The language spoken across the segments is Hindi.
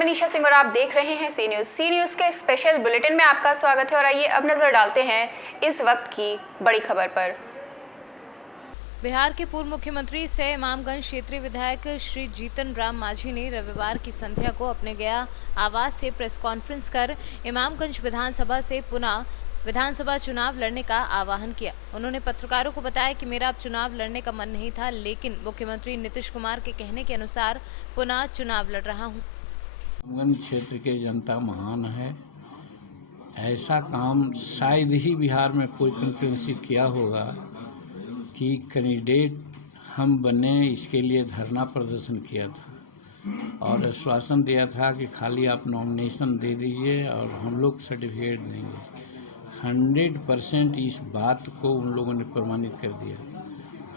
मनीषा सिंह और आप देख रहे हैं सी न्यूज़ के स्पेशल बुलेटिन में आपका स्वागत है। और आइए अब नजर डालते हैं इस वक्त की बड़ी खबर पर। बिहार के पूर्व मुख्यमंत्री सह इमामगंज क्षेत्रीय विधायक श्री जीतन राम मांझी ने रविवार की संध्या को अपने गया आवास से प्रेस कॉन्फ्रेंस कर इमामगंज विधानसभा से पुनः विधानसभा चुनाव लड़ने का आह्वान किया। उन्होंने पत्रकारों को बताया कि मेरा अब चुनाव लड़ने का मन नहीं था, लेकिन मुख्यमंत्री नीतीश कुमार के कहने के अनुसार पुनः चुनाव लड़ रहा हूँ। इमामगंज क्षेत्र के जनता महान है। ऐसा काम शायद ही बिहार में कोई कॉन्स्टिट्यूंसी किया होगा कि कैंडिडेट हम बने, इसके लिए धरना प्रदर्शन किया था और आश्वासन दिया था कि खाली आप नॉमिनेशन दे दीजिए और हम लोग सर्टिफिकेट देंगे। 100% इस बात को उन लोगों ने प्रमाणित कर दिया।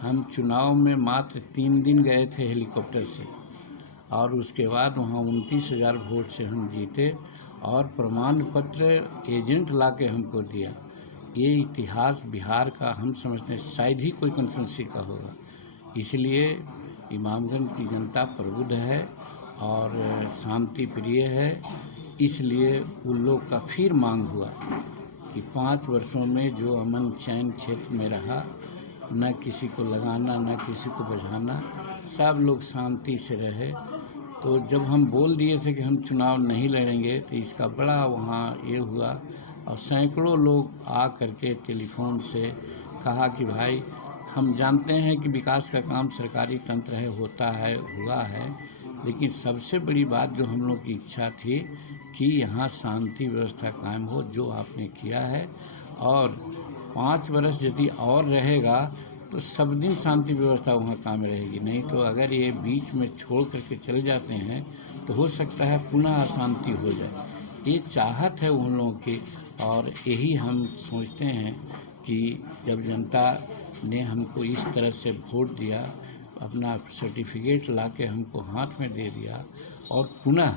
हम चुनाव में मात्र 3 दिन गए थे हेलीकॉप्टर से और उसके बाद वहाँ 29,000 वोट से हम जीते और प्रमाण पत्र एजेंट ला के हमको दिया। ये इतिहास बिहार का हम समझते हैं शायद ही कोई कॉन्स्टिट्यूंसी का होगा। इसलिए इमामगंज की जनता प्रबुद्ध है और शांति प्रिय है। इसलिए उन लोग का फिर मांग हुआ कि 5 वर्षों में जो अमन चैन क्षेत्र में रहा, न किसी को लगाना न किसी को बुझाना, सब लोग शांति से रहे। तो जब हम बोल दिए थे कि हम चुनाव नहीं लड़ेंगे तो इसका बड़ा वहाँ ये हुआ और सैकड़ों लोग आ करके टेलीफोन से कहा कि भाई हम जानते हैं कि विकास का काम सरकारी तंत्र है, होता है, हुआ है, लेकिन सबसे बड़ी बात जो हम लोग की इच्छा थी कि यहाँ शांति व्यवस्था कायम हो, जो आपने किया है। और 5 वर्ष यदि और रहेगा तो सब दिन शांति व्यवस्था वहाँ कायम रहेगी। नहीं तो अगर ये बीच में छोड़ करके चले जाते हैं तो हो सकता है पुनः अशांति हो जाए। ये चाहत है उन लोगों की और यही हम सोचते हैं कि जब जनता ने हमको इस तरह से वोट दिया, अपना सर्टिफिकेट ला के हमको हाथ में दे दिया और पुनः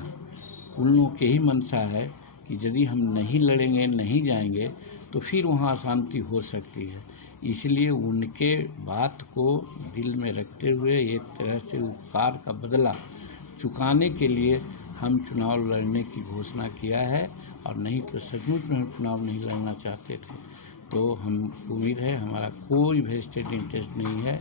उन लोगों की यही मंशा है कि यदि हम नहीं लड़ेंगे, नहीं जाएंगे तो फिर वहाँ अशांति हो सकती है। इसलिए उनके बात को दिल में रखते हुए एक तरह से उपकार का बदला चुकाने के लिए हम चुनाव लड़ने की घोषणा किया है। और नहीं तो सचमुच में हम चुनाव नहीं लड़ना चाहते थे। तो हम उम्मीद है हमारा कोई वेस्टेड इंटरेस्ट नहीं है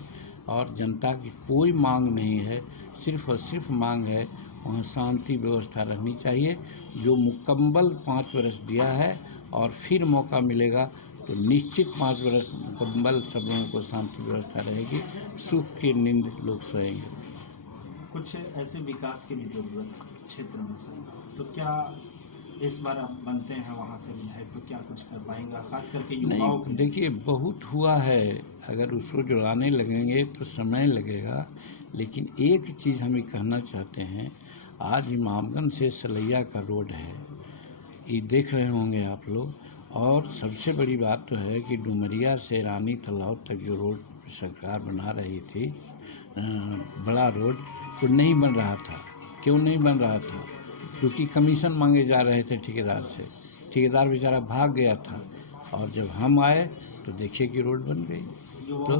और जनता की कोई मांग नहीं है, सिर्फ और सिर्फ मांग है वहाँ शांति व्यवस्था रहनी चाहिए। जो मुकम्मल 5 वर्ष दिया है और फिर मौका मिलेगा तो निश्चित 5 वर्ष मुकम्मल सब लोगों को शांति व्यवस्था रहेगी, सुख की नींद लोग सोएंगे। कुछ ऐसे विकास की भी जरूरत क्षेत्र में से, तो क्या इस बार आप बनते हैं वहाँ से विधायक तो क्या कुछ कर पाएंगे, खास करके युवाओं के? देखिए बहुत हुआ है, अगर उसको जुड़ाने लगेंगे तो समय लगेगा, लेकिन एक चीज़ हम ये कहना चाहते हैं। आज इमामगंज से सलैया का रोड है, ये देख रहे होंगे आप लोग। और सबसे बड़ी बात तो है कि डुमरिया से रानी तालाब तक जो रोड सरकार बना रही थी, बड़ा रोड, तो नहीं बन रहा था। क्यों नहीं बन रहा था? क्योंकि कमीशन मांगे जा रहे थे ठेकेदार से। ठेकेदार बेचारा भाग गया था और जब हम आए तो देखिए कि रोड बन गई। तो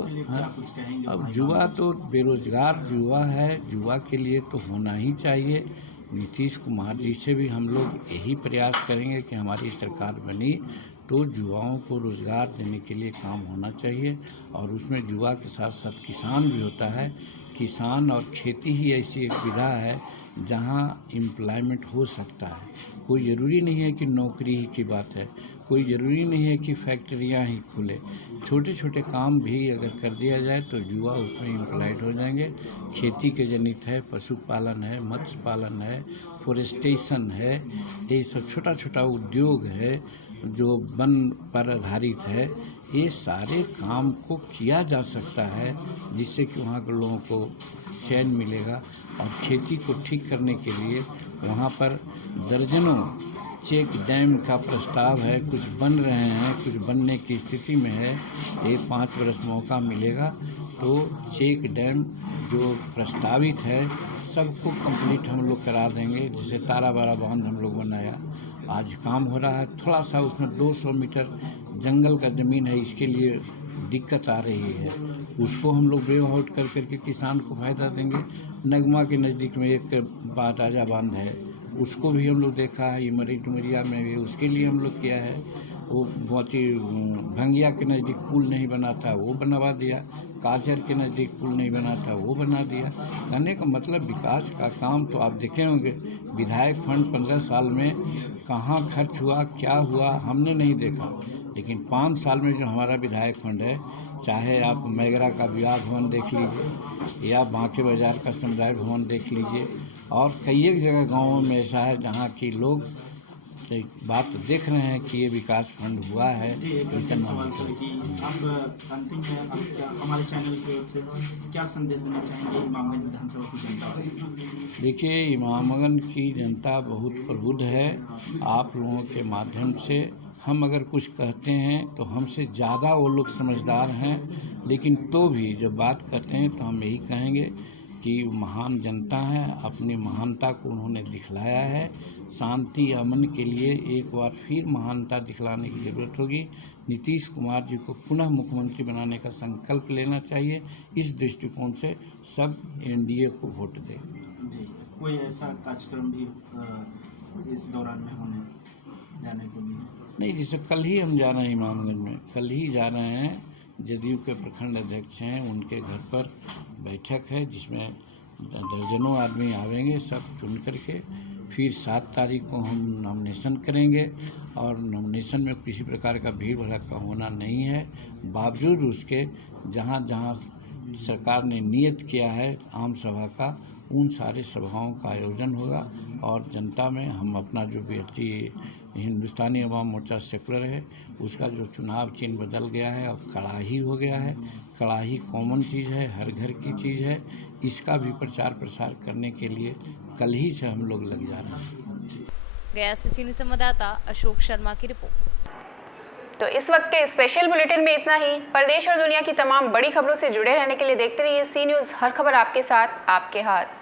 अब युवा तो बेरोजगार युवा है, युवा के लिए तो होना ही चाहिए। नीतीश कुमार जी से भी हम लोग यही प्रयास करेंगे कि हमारी सरकार बनी तो युवाओं को रोज़गार देने के लिए काम होना चाहिए। और उसमें युवा के साथ साथ किसान भी होता है। किसान और खेती ही ऐसी एक विधा है जहाँ एम्प्लॉयमेंट हो सकता है। कोई ज़रूरी नहीं है कि नौकरी ही की बात है, कोई ज़रूरी नहीं है कि फैक्ट्रियाँ ही खुले। छोटे छोटे काम भी अगर कर दिया जाए तो युवा उसमें एम्प्लॉयड हो जाएंगे। खेती के जनित है, पशुपालन है, मत्स्य पालन है, फॉरेस्टेशन है, ये सब छोटा छोटा उद्योग है जो वन पर आधारित है। ये सारे काम को किया जा सकता है जिससे कि वहाँ के लोगों को चैन मिलेगा। और खेती को ठीक करने के लिए वहाँ पर दर्जनों चेक डैम का प्रस्ताव है, कुछ बन रहे हैं, कुछ बनने की स्थिति में है। ये 5 वर्ष मौका मिलेगा तो चेक डैम जो प्रस्तावित है सबको कंप्लीट हम लोग करा देंगे। जैसे ताराबाड़ा बांध हम लोग बनाया, आज काम हो रहा है। थोड़ा सा उसमें 200 मीटर जंगल का ज़मीन है, इसके लिए दिक्कत आ रही है, उसको हम लोग वेव आउट कर करके किसान को फ़ायदा देंगे। नगमा के नज़दीक में एक बाटाजा बांध है, उसको भी हम लोग देखा है। इमरी डुमरिया में भी उसके लिए हम लोग किया है। वो बहुत ही भंगिया के नज़दीक पुल नहीं बना था, वो बनवा दिया। काजर के नज़दीक पुल नहीं बना था, वो बना दिया। कहने का मतलब विकास का काम तो आप देखे होंगे। विधायक फंड 15 साल में कहाँ खर्च हुआ, क्या हुआ, हमने नहीं देखा। लेकिन 5 साल में जो हमारा विधायक फंड है, चाहे आप मैगरा का विवाह भवन देख लीजिए या बांके बाजार का समुदाय भवन देख लीजिए, और कई एक जगह गाँवों में ऐसा है जहाँ की लोग बात देख रहे हैं कि ये विकास फंड हुआ है। जी, एक अंतिम सवाल सर कि अब अंतिम में अब क्या हमारे चैनल की ओर से क्या संदेश देना चाहेंगे इमामगंज विधानसभा की जनता को? देखिए, इमामगंज की जनता बहुत प्रबुद्ध है। आप लोगों के माध्यम से हम अगर कुछ कहते हैं तो हमसे ज़्यादा वो लोग समझदार हैं, लेकिन तो भी जब बात करते हैं तो हम यही कहेंगे कि महान जनता है, अपनी महानता को उन्होंने दिखलाया है। शांति अमन के लिए एक बार फिर महानता दिखलाने की ज़रूरत होगी। नीतीश कुमार जी को पुनः मुख्यमंत्री बनाने का संकल्प लेना चाहिए। इस दृष्टिकोण से सब एनडीए को वोट दें। जी, कोई ऐसा कार्यक्रम भी इस दौरान में होने जाने को नहीं, जैसे कल ही हम जा रहे हैं इमामगंज में, कल ही जा रहे हैं। जदयू के प्रखंड अध्यक्ष हैं, उनके घर पर बैठक है जिसमें दर्जनों आदमी आवेंगे, सब चुन करके। फिर 7 तारीख को हम नॉमिनेशन करेंगे, और नॉमिनेशन में किसी प्रकार का भीड़ भड़का होना नहीं है। बावजूद उसके जहाँ जहाँ सरकार ने नियत किया है आम सभा का, उन सारे सभाओं का आयोजन होगा। और जनता में हम अपना जो भी हिंदुस्तानी अवाम मोर्चा सेकुलर है, उसका जो चुनाव चिन्ह बदल गया है और कड़ाही हो गया है। कड़ाही कॉमन चीज़ है, हर घर की चीज़ है। इसका भी प्रचार प्रसार करने के लिए कल ही से हम लोग लग जा रहे हैं। गया से सीनियर संवाददाता अशोक शर्मा की रिपोर्ट। तो इस वक्त के स्पेशल बुलेटिन में इतना ही। प्रदेश और दुनिया की तमाम बड़ी खबरों से जुड़े रहने के लिए देखते रहिए सी न्यूज़, हर खबर आपके साथ, आपके हाथ।